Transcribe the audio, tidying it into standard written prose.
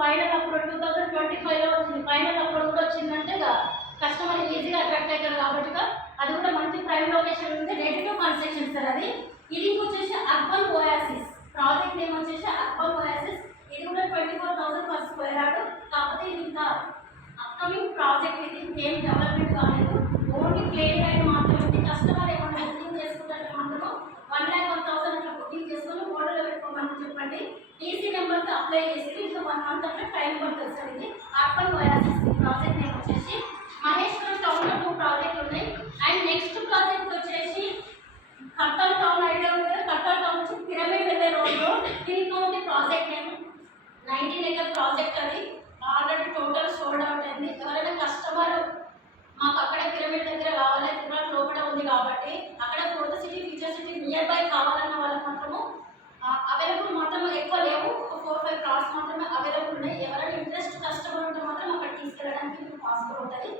Final upload 2025లో వచ్చింది. Final upload కూడా వచ్చిందంటే కస్టమర్ ఈజీగా అట్రాక్ట్ అవుతారు కాబట్టి అది కూడా మంచి ప్రైమ్ లొకేషన్ ఉంది. రెడీ టు కన్స్ట్రక్షన్ సార్ అది. ఇది వచ్చేసి అర్బన్ ఓయాసిస్ ప్రాజెక్ట్ నేమ్ వచ్చేసి అర్బన్ ఓయాసిస్. ఇది కూడా 24,000 పర్ స్క్వేర్ యార్డ్. కాకపోతే ఇది ఇంకా అప్కమింగ్ ప్రాజెక్ట్. ఇది ఏం డెవలప్మెంట్ కాలేదు, ఓన్లీ ప్లేన్ లైన్ మాత్రమే ఉంది. కస్టమర్ ఏమన్నా బుకింగ్ చేసుకుంటే మాత్రము 1,01,000 అట్లా బుకింగ్ చేసుకొని ఓడర్లో పెట్టుకోమని చెప్పండి. టీసీ నెంబర్కి అప్లై చేసి ఇంకా 1 మంత్ అట్లా టైం పడుతుంది సార్. ఇది అర్బన్ ఓయాసిస్ ప్రాజెక్ట్ నేమ్ వచ్చేసి. మహేశ్వరం టౌన్లో 2 ప్రాజెక్టులు ఉన్నాయి. అండ్ నెక్స్ట్ ప్రాజెక్ట్ వచ్చేసి కట్టల్ టౌన్ ఐడియా ఉంది కదా, కట్టల్ టౌన్ నుంచి పిరమిడ్ వెళ్ళే రోడ్లో దీనికి ఉంది ప్రాజెక్ట్ నేమ్ 19 acre ప్రాజెక్ట్. అది ఆల్రెడీ టోటల్ సోల్డ్ అవుట్ అయింది. ఎవరైనా కస్టమర్ మాకు అక్కడ పిరమిడ్ దగ్గర కావాలి, తిరుమల లోపల ఉంది కాబట్టి అక్కడ fourth city future city near by కావాలన్న వాళ్ళకి మాత్రము అవైలబుల్ మాత్రం ఎక్కువ లేవు. ఒక 4-5 ప్లాట్స్ మాత్రమే అవైలబుల్ ఉన్నాయి. ఎవరైనా ఇంట్రెస్ట్ కస్టమర్ ఉంటే మాత్రం అక్కడ తీసుకెళ్ళడానికి పాసిబుల్ ఉంటుంది.